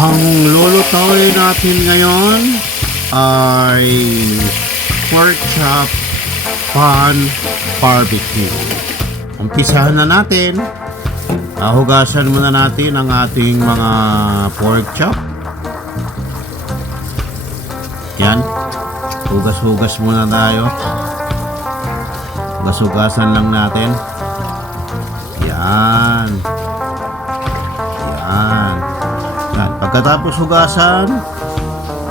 Ang lulutuin natin ngayon ay pork chop pan barbecue. Umpisahan na natin. Hugasan muna natin ang ating mga pork chop. Yan. Hugas-hugas muna tayo. Hugas-hugasan lang natin. Yan. Yan. Yan. Pagkatapos hugasan,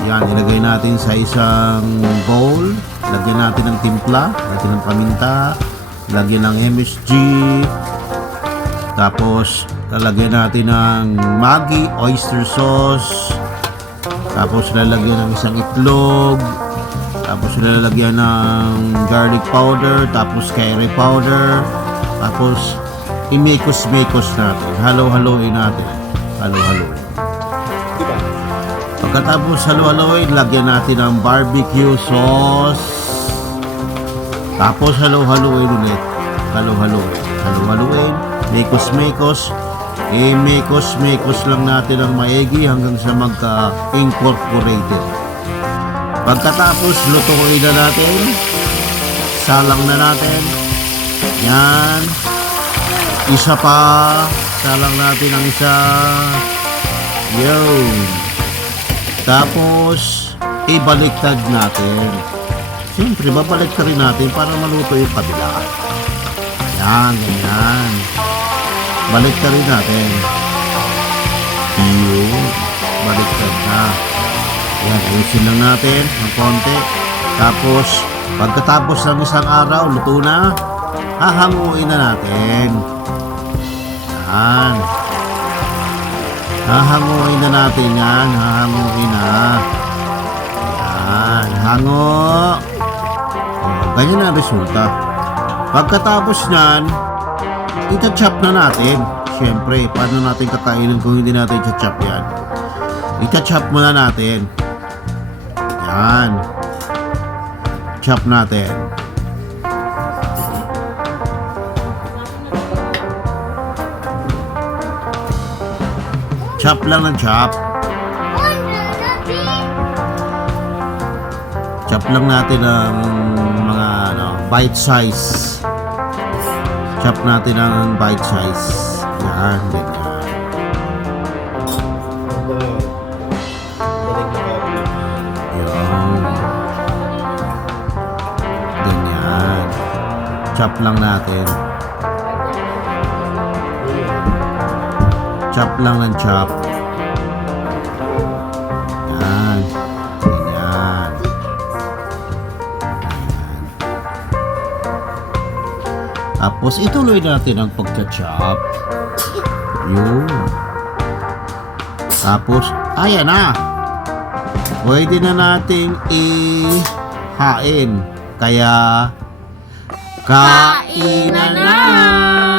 yan, ilagay natin sa isang bowl. Lagyan natin ng timpla, lagyan ng paminta, lagyan ng MSG. Tapos, lalagyan natin ng Maggi, oyster sauce. Tapos, lalagyan ng isang itlog. Tapos, lalagyan ng garlic powder. Tapos, curry powder. Tapos, imikos-mikos natin. Halo-haloin natin. Halo-haloin. Pagkatapos halo-haloin, lagyan natin ng barbecue sauce. Tapos halo-haloin ulit. Halo-haloin. Halo-haloin. Mikos-mikos. Mikos-mikos lang natin ang maigi hanggang sa magka-incorporated. Pagkatapos, lutuin na natin. Salang na natin. Yan. Isa pa. Salang natin ang isa. Yun. Tapos, ibaliktad natin. Siyempre, babaliktad rin natin para maluto yung kabila. Yan, ganyan. Baliktad rin natin. Yun. Baliktad na. Yan, usin lang natin ng konti. Tapos, pagkatapos ng isang araw, luto na. Hahanguin na natin. Yan. Hahanguin na natin yan. Hahanguin na. Yan. Hango. Ganyan ang resulta. Pagkatapos nyan, ita-chop na natin. Siyempre, paano natin kakainin kung hindi natin ita-chop yan? Ita-chop muna natin. Yan. Chop natin. Chop lang ng chop. Chop lang natin ang mga bite size. Chop natin ang bite size. Yan, ganyan. Yan. Ganyan. Chop lang natin. Chop lang ng chop. Yan. Ganyan. Ganyan. Tapos ituloy natin ang pagcha-chop. Yun. Tapos, ayan na. Pwede na natin ihain. Kaya, kainan na!